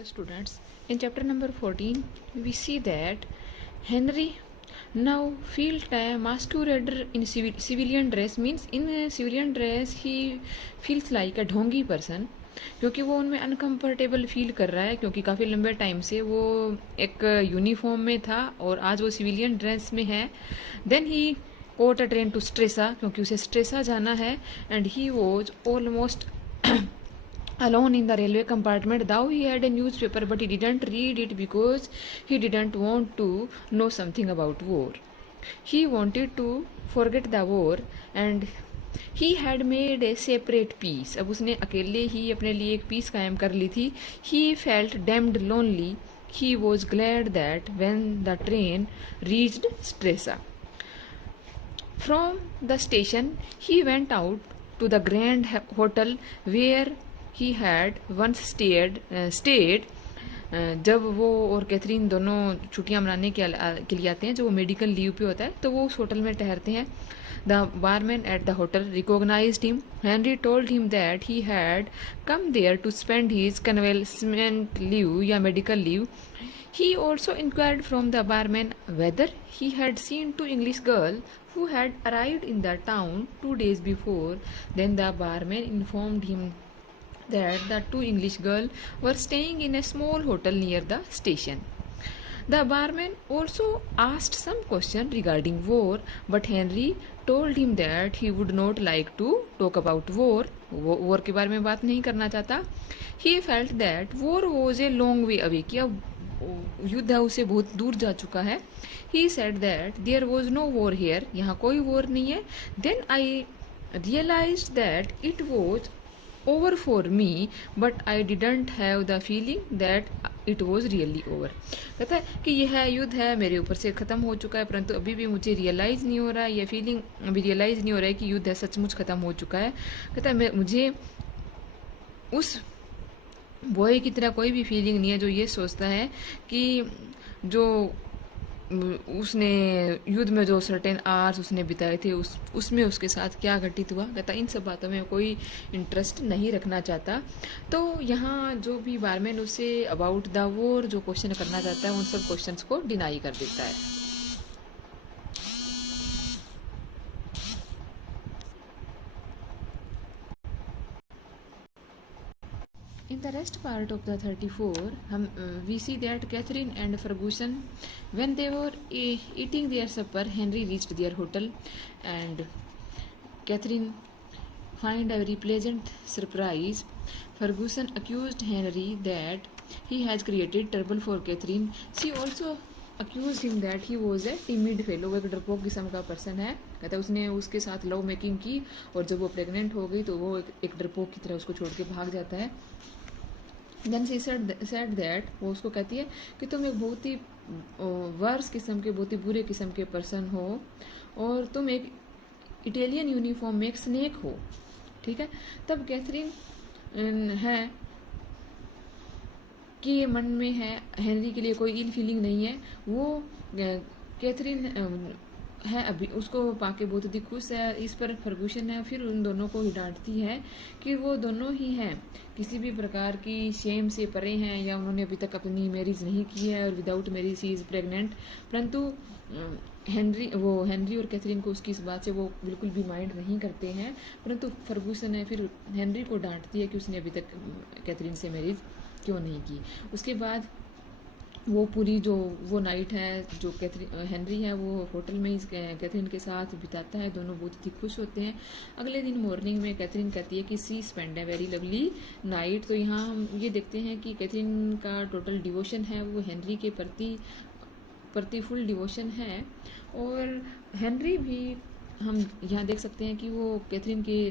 Hello students, in chapter number 14 we see that Henry now felt a masquerader in civilian dress, means in civilian dress he feels like a ढोंगी person, क्योंकि वो उनमें uncomfortable feel कर रहा है क्योंकि काफ़ी लंबे टाइम से वो एक यूनिफॉर्म में था और आज वो सिविलियन ड्रेस में है. Then he caught a train to Stresa, क्योंकि उसे स्ट्रेसा जाना है, and he was almost alone in the railway compartment. Though he had a newspaper, but he didn't read it because he didn't want to know something about war. He wanted to forget the war and he had made a separate peace. अब उसने अकेले ही अपने लिए एक piece कायम कर ली थी. He felt damned lonely. He was glad that when the train reached Stresa, from the station he went out to the Grand Hotel where he had once stayed. जब वो और कैथरीन दोनों छुट्टियां मनाने के लिए आते हैं, जब वो मेडिकल लीव पे होता है तो वो उस होटल में ठहरते हैं. The barman at the hotel recognised him. Henry told him that he had come there to spend his convalescent leave या medical leave. He also inquired from the barman whether he had seen two English girls who had arrived in the town 2 days before. Then the barman informed him that the two English girls were staying in a small hotel near the station. The barman also asked some question regarding war, but Henry told him that he would not like to talk about war. War के बारे में बात नहीं करना चाहता. He felt that war was a long way away, कि अब युद्ध उससे बहुत दूर जा चुका है. He said that there was no war here, यहाँ कोई वॉर नहीं है. Then I realized that it was over for me, but I didn't have the feeling that it was really over. कहता है कि यह युद्ध है मेरे ऊपर से ख़त्म हो चुका है, परंतु अभी भी मुझे रियलाइज़ नहीं हो रहा है, यह फीलिंग अभी रियलाइज़ नहीं हो रहा है कि युद्ध है सचमुच ख़त्म हो चुका है. कहता है मुझे उस बॉय की तरह कोई भी फीलिंग नहीं है जो ये सोचता है कि जो उसने युद्ध में जो सर्टेन आवर्स उसने बिताए थे उसमें उसके साथ क्या घटित हुआ. कहता इन सब बातों में कोई इंटरेस्ट नहीं रखना चाहता. तो यहाँ जो भी बारमैन उससे अबाउट द वॉर जो क्वेश्चन करना चाहता है उन सब क्वेश्चंस को डिनाई कर देता है. In the rest part of the 34, we see that Catherine and Ferguson, when they were eating their supper, Henry reached their hotel, and Catherine find a very pleasant surprise. Ferguson accused Henry that he has created trouble for Catherine. She also accused him that he was a timid fellow, एक डरपोक किस्म का person है. कहता है उसने उसके साथ लव मेकिंग की और जब वो प्रेग्नेंट हो गई तो वो एक डरपोक की तरह उसको छोड़ के भाग जाता है. देन शी सेड दैट, वो उसको कहती है कि तुम एक बहुत ही वर्स किस्म के, बहुत ही बुरे किस्म के पर्सन हो और तुम एक इटालियन यूनिफॉर्म में एक स्नेक हो. ठीक है. तब कैथरीन है कि ये मन में है हेनरी के लिए कोई इल फीलिंग नहीं है. वो कैथरीन है अभी उसको पाके बहुत ही खुश है. इस पर फर्गूसन है फिर उन दोनों को ही डांटती है कि वो दोनों ही हैं किसी भी प्रकार की शेम से परे हैं या उन्होंने अभी तक अपनी मैरिज नहीं की है और without marriage she is pregnant. परंतु हेनरी और कैथरीन को उसकी इस बात से वो बिल्कुल भी माइंड नहीं करते हैं. परंतु फर्गूसन है फिर हेनरी को डांटती है कि उसने अभी तक कैथरीन से मैरिज क्यों नहीं की. उसके बाद वो पूरी जो वो नाइट है जो हेनरी है वो होटल में ही कैथरीन के साथ बिताता है. दोनों बहुत ही खुश होते हैं. अगले दिन मॉर्निंग में कैथरीन कहती है कि सी स्पेंड है वेरी लवली नाइट. तो यहाँ हम ये देखते हैं कि कैथरीन का टोटल डिवोशन है वो हेनरी के प्रति फुल डिवोशन है. और हेनरी भी हम यहाँ देख सकते हैं कि वो कैथरीन की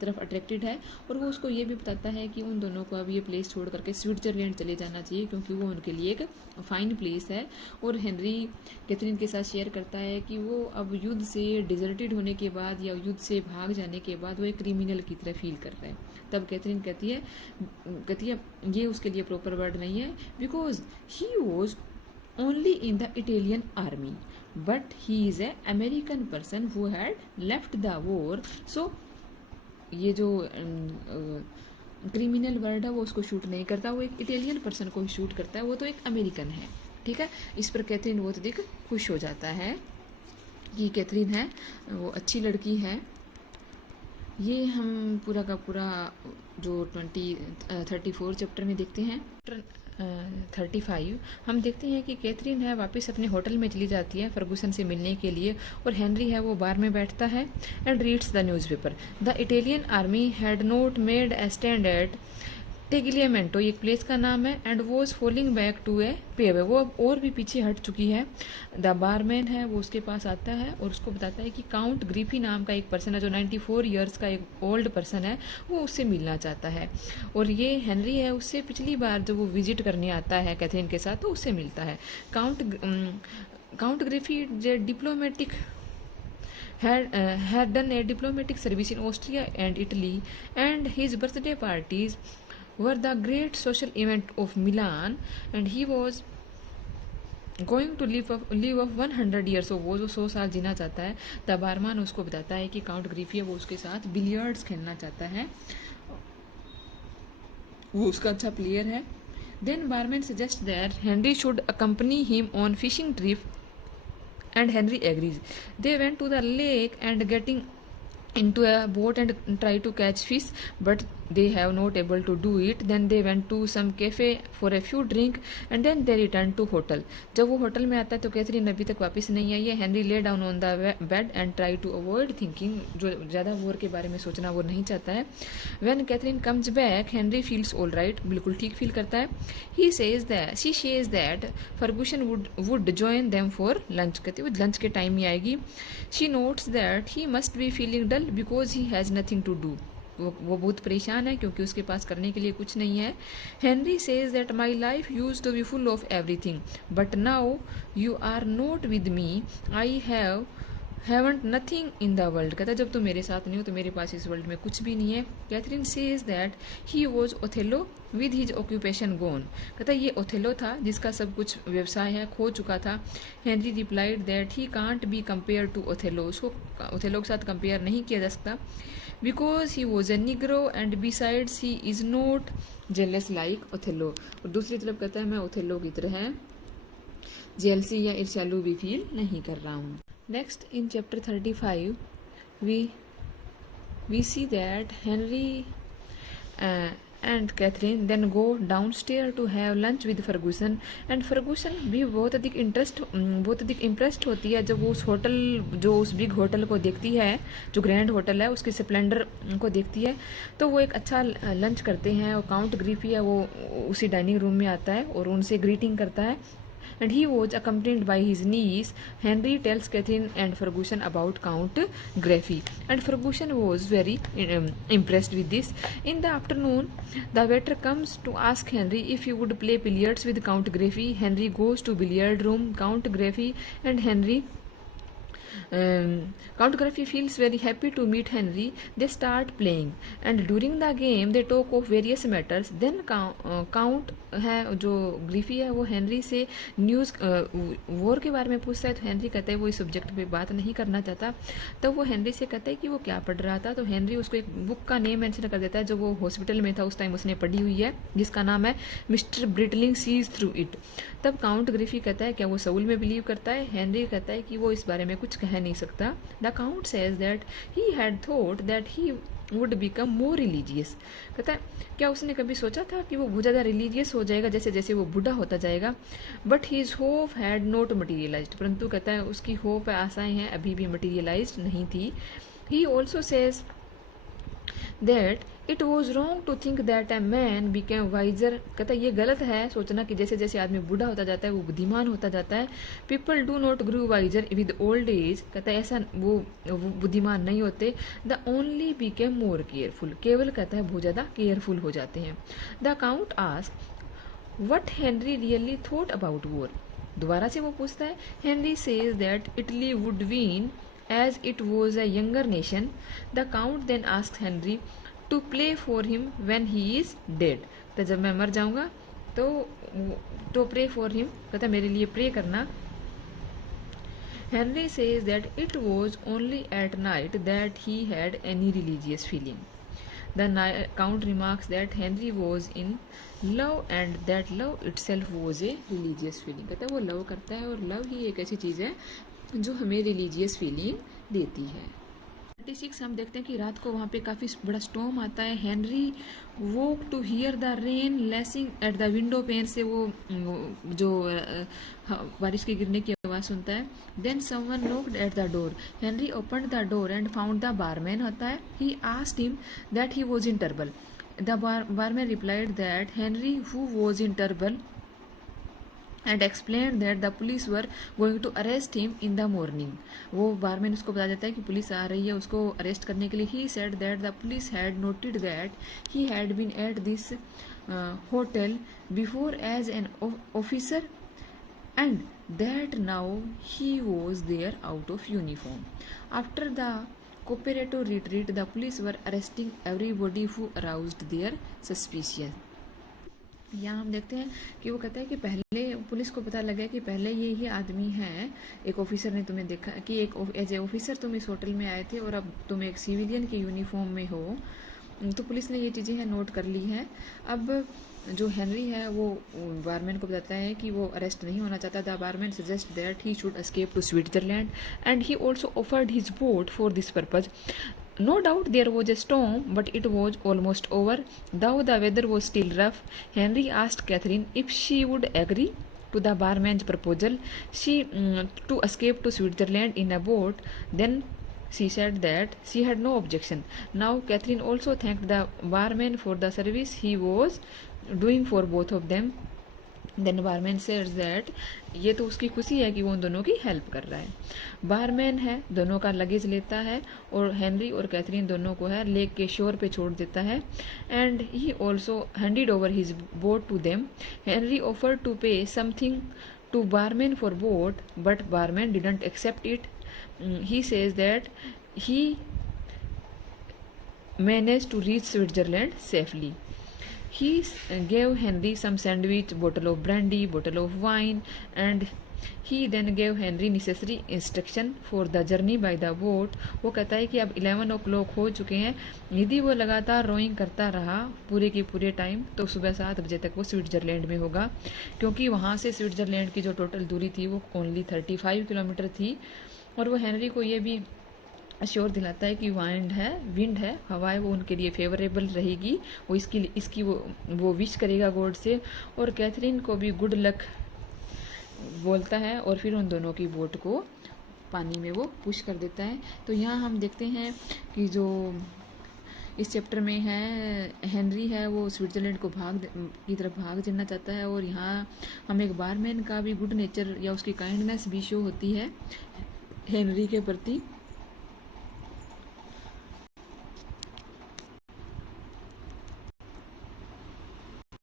तरफ अट्रैक्टेड है और वो उसको ये भी बताता है कि उन दोनों को अब ये प्लेस छोड़ करके स्विट्जरलैंड चले जाना चाहिए क्योंकि वो उनके लिए एक फ़ाइन प्लेस है. और हेनरी कैथरीन के साथ शेयर करता है कि वो अब युद्ध से डिजर्टेड होने के बाद या युद्ध से भाग जाने के बाद वो एक क्रिमिनल की तरह फील कर रहा है. तब कैथरीन कहती है ये उसके लिए प्रॉपर वर्ड नहीं है because he was only in the Italian army, but he is a American person who had left the war. So ये जो क्रिमिनल वर्ड है वो उसको शूट नहीं करता, वो एक इटालियन पर्सन को ही शूट करता है, वो तो एक अमेरिकन है, ठीक है। इस पर कैथरीन बहुत अधिक खुश हो जाता है कि कैथरीन है वो अच्छी लड़की है। ये हम पूरा का पूरा जो 34 चैप्टर में देखते हैं। 35 हम देखते हैं कि कैथरीन है वापस अपने होटल में चली जाती है फर्गूसन से मिलने के लिए, और हेनरी है वो बार में बैठता है and reads the newspaper. The Italian army had not made a stand at Tagliamento, एक प्लेस का नाम है, and was falling back to a Piave, वो अब और भी पीछे हट चुकी है। द बारमैन है वो उसके पास आता है और उसको बताता है कि काउंट ग्रीफी नाम का एक पर्सन है जो 94 ईयर्स का एक ओल्ड पर्सन है, वो उससे मिलना चाहता है। और ये हेनरी है उससे पिछली बार जब वो विजिट करने आता है कैथरीन के साथ तो उससे मिलता है। Count Greffi diplomatic had done a diplomatic service in Austria and Italy, and his birthday parties were the great social event of Milan, and he was going to live of 100 years, so वो जो 100 साल जीना चाहता है। The बारमान उसको बताता है कि count ग्रीफिया वो उसके साथ बिलियर्ड्स खेलना चाहता है, वो उसका अच्छा प्लेयर है। Then barman suggest that Henry should accompany him on fishing trip and Henry agrees. They went to the lake and getting into a boat and try to catch fish, but they have not able to do it. Then they went to some cafe for a few drink and then they returned to hotel. जब वो hotel में आता है तो Catherine अभी तक वापस नहीं आई है। Henry lay down on the bed and try to avoid thinking, जो ज़्यादा वॉर के बारे में सोचना वो नहीं चाहता है। When Catherine comes back Henry feels all right, बिल्कुल ठीक फील करता है। She says that Ferguson would join them for lunch, कहती है वो लंच के टाइम ही आएगी। She notes that he must be feeling dull because he has nothing to do, वो बहुत परेशान है क्योंकि उसके पास करने के लिए कुछ नहीं है। Henry says that my life use to be full of everything but now you are not with me, I haven't nothing in the world, कहता है जब तुम मेरे साथ नहीं हो तो मेरे पास इस वर्ल्ड में कुछ भी नहीं है। Catherine says that he was Othello with his occupation gone, कहता है ये ओथेलो था जिसका सब कुछ व्यवसाय है खो चुका था। Henry replied that he can't be compare to Othello, उसको ओथेलो के साथ कंपेयर नहीं किया जा सकता, because he was a negro and besides he is not jealous like Othello, और दूसरी तरफ कहता है मैं ओथेलो की तरह जेलसी या ईर्ष्यालु भी फील नहीं कर रहा हूँ। Next, in chapter 35, we see that Henry and Catherine then go downstairs to have lunch with Ferguson, and Ferguson भी बहुत अधिक इम्प्रेस्ड होती है जब वो उस होटल, जो उस बिग होटल को देखती है, जो ग्रैंड होटल है उसके स्प्लेंडर को देखती है, तो वो एक अच्छा लंच करते हैं। और काउंट ग्रीफी है वो उसी डाइनिंग रूम में आता है और उनसे ग्रीटिंग करता है, and he was accompanied by his niece. Henry tells Catherine and Ferguson about Count Graffy, and Ferguson was very impressed with this. In the afternoon, the waiter comes to ask Henry if he would play billiards with Count Graffy. Henry goes to billiard room. Count Graffy and Henry Count Graffy feels very happy to meet Henry. They start playing and during the game they talk of various matters. Then Count है जो ग्रीफी है वो Henry से news war के बारे में पूछता है, तो हेनरी कहता है वो इस सब्जेक्ट पे बात नहीं करना चाहता। तो वो हेनरी से कहता है कि वो क्या पढ़ रहा था, तो हेनरी उसको एक बुक का नेम मेंशन कर देता है जो वो हॉस्पिटल में था उस टाइम उसने पढ़ी हुई है, जिसका नाम है मिस्टर ब्रिटलिंग सीज थ्रू इट। तब काउंट ग्रीफी कहता है क्या वो सऊल में बिलीव करता है, हेनरी कहता है कि वो इस बारे में कुछ कह नहीं सकता। The count says that he had thought that he would become more religious, कहता है क्या उसने कभी सोचा था कि वो बहुत ज़्यादा रिलीजियस हो जाएगा जैसे जैसे वो बूढ़ा होता जाएगा। But his hope had not materialised, परंतु कहता है उसकी होप आशाएं हैं अभी भी मटीरियलाइज्ड नहीं थी। He also says that it was wrong to think that a man became wiser, कहता है ये गलत है सोचना कि जैसे जैसे आदमी बूढ़ा होता जाता है वो बुद्धिमान होता जाता है। People do not grow wiser with old age, कहता है ऐसा वो बुद्धिमान नहीं होते। The only became more careful, केवल कहता है बहुत ज़्यादा केयरफुल हो जाते हैं। The count ask what Henry really thought about war, दोबारा से वो पूछता है। Henry says that Italy would win as it was a younger nation. The count then asked Henry to play for him when he is dead, तो जब मैं मर जाऊंगा तो pray for him, कहता मेरे लिए प्रे करना। Henry says that it was only at night that he had any religious feeling. The count remarks that Henry was in love and that love itself was a religious feeling. कहता है वो love करता है और love ही एक ऐसी चीज़ है जो हमें रिलीजियस फीलिंग देती है। 36 हम देखते हैं कि रात को वहाँ पे काफ़ी बड़ा स्टॉर्म आता है। Henry woke to hear the rain lashing at the window pane से वो जो बारिश के गिरने की आवाज़ सुनता है। Then someone knocked at the door. Henry opened the door and found the barman होता है। He asked him that he was in trouble. The barman replied that Henry who was in trouble and explained that the police were going to arrest him in the morning. वो barman उसको बता देता है कि police आ रही है उसको arrest करने के लिए। He said that the police had noted that he had been at this hotel before as an officer and that now he was there out of uniform. After the cooperative retreat, the police were arresting everybody who aroused their suspicion. यहाँ हम देखते हैं कि वो कहता है कि पहले पुलिस को पता लगा कि पहले ये आदमी है, एक ऑफिसर ने तुम्हें देखा कि एक एज ए ऑफिसर तुम इस होटल में आए थे और अब तुम एक सिविलियन के यूनिफॉर्म में हो। तो पुलिस ने ये चीज़ें हैं नोट कर ली हैं। अब जो हेनरी है वो बारमैन को बताता है कि वो अरेस्ट नहीं होना चाहता। The barman suggest that he should escape to Switzerland and he also offered his boat for this purpose. No doubt there was a storm, but it was almost over. Though the weather was still rough, Henry asked Catherine if she would agree to the barman's proposal to escape to Switzerland in a boat. Then she said that she had no objection. Now Catherine also thanked the barman for the service he was doing for both of them. Then barman says that ये तो उसकी खुशी है कि वो उन दोनों की हेल्प कर रहा है। बारमैन है दोनों का लगेज लेता है और हेनरी और कैथरीन दोनों को है लेक के शोर पे छोड़ देता है। And he also handed over his boat to them. Henry offer to pay something to barman for boat but barman didn't accept it. He says that he manage to reach Switzerland safely. He gave Henry some sandwich, bottle of brandy, bottle of wine, and he then gave Henry necessary instruction for the journey by the boat. वो कहता है कि अब 11 o'clock हो चुके हैं। यदि वो लगातार रोइंग करता रहा पूरे के पूरे टाइम तो सुबह 7 बजे तक वो स्विट्जरलैंड में होगा, क्योंकि वहाँ से स्विट्जरलैंड की जो टोटल दूरी थी वो ओनली 35 किलोमीटर थी। और वो हेनरी को ये भी अश्योर दिलाता है कि विंड है हवा है वो उनके लिए फेवरेबल रहेगी। वो इसकी वो विश करेगा गॉड से और कैथरीन को भी गुड लक बोलता है और फिर उन दोनों की बोट को पानी में वो पुश कर देता है। तो यहाँ हम देखते हैं कि जो इस चैप्टर में है हेनरी है वो स्विट्जरलैंड को की तरफ भाग जाना चाहता है और यहाँ हम एक बारमैन का भी गुड नेचर या उसकी काइंडनेस भी शो होती है हेनरी के प्रति।